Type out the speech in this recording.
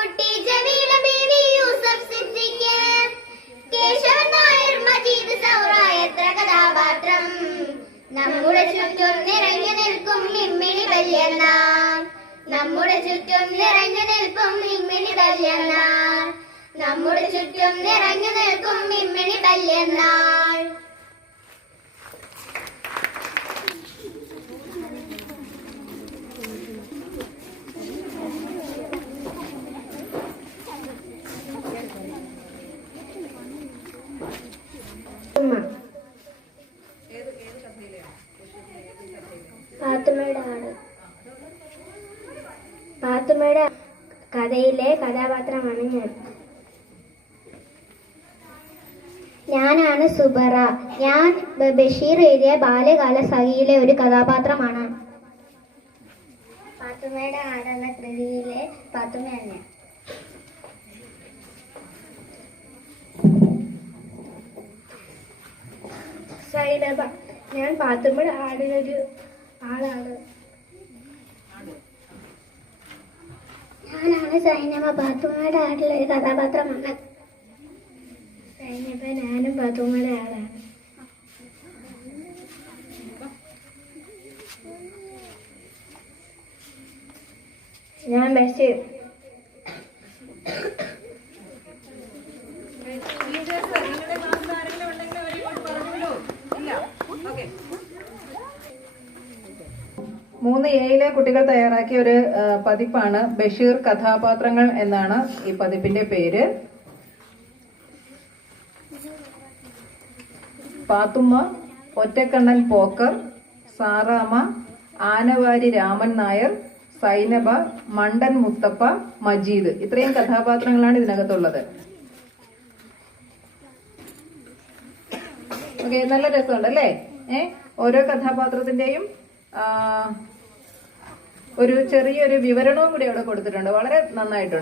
കുട്ടി ജമീല ബീവി യൂസഫ് സിദ്ദീഖ് കേശവൻ നായർ മജീദ് സൗറ എത്ര കഥാപാത്രം നമ്മുടെ ചുറ്റും നിറഞ്ഞു നിൽക്കും മിമ്മിണി വല്യനാർ നമ്മുടെ ചുറ്റും നിറഞ്ഞു നിൽക്കും മിമ്മിണി വല്യനാർ നമ്മുടെ ചുറ്റും നിറഞ്ഞു നിൽക്കും മിമ്മിണി വല്യനാർ. പാത്തുമ്മയുടെ കഥയിലെ കഥാപാത്രമാണ് ഞാനാണ് സുബറ. ഞാൻ ബഷീർ എഴുതിയ ബാല്യകാല സഖിയിലെ ഒരു കഥാപാത്രമാണ്. പാത്തുമ്മയുടെ ആട് എന്ന കൃതിയിലെ പാത്തുമ്മയാണ്. സൈനബ. ഞാൻ പാത്തുമ്മയുടെ ആടിനൊരു ആളാണ്. ഞാനാണ് സൈനബ. പാത്തുമ്മയുടെ ആടിലെ ഒരു കഥാപാത്രമാണ്. സൈനബ ഞാനും പാത്തുമ്മയുടെ ആളാണ്. ഞാൻ ബഷീർ. മൂന്ന് എയിലെ കുട്ടികൾ തയ്യാറാക്കിയ ഒരു പതിപ്പാണ് ബഷീർ കഥാപാത്രങ്ങൾ എന്നാണ് ഈ പതിപ്പിന്റെ പേര്. പാത്തുമ്മ, ഒറ്റക്കണ്ണൻ പോക്കർ, സാറാമ്മ, ആനവാരി രാമൻ നായർ, സൈനബ, മണ്ടൻ മുത്തപ്പ, മജീദ്, ഇത്രയും കഥാപാത്രങ്ങളാണ് ഇതിനകത്തുള്ളത്. ഓക്കെ, നല്ല രസമുണ്ട് അല്ലേ? ഓരോ കഥാപാത്രത്തിന്റെയും ഒരു ചെറിയൊരു വിവരണവും കൂടി അവിടെ കൊടുത്തിട്ടുണ്ട്. വളരെ നന്നായിട്ടുണ്ട്.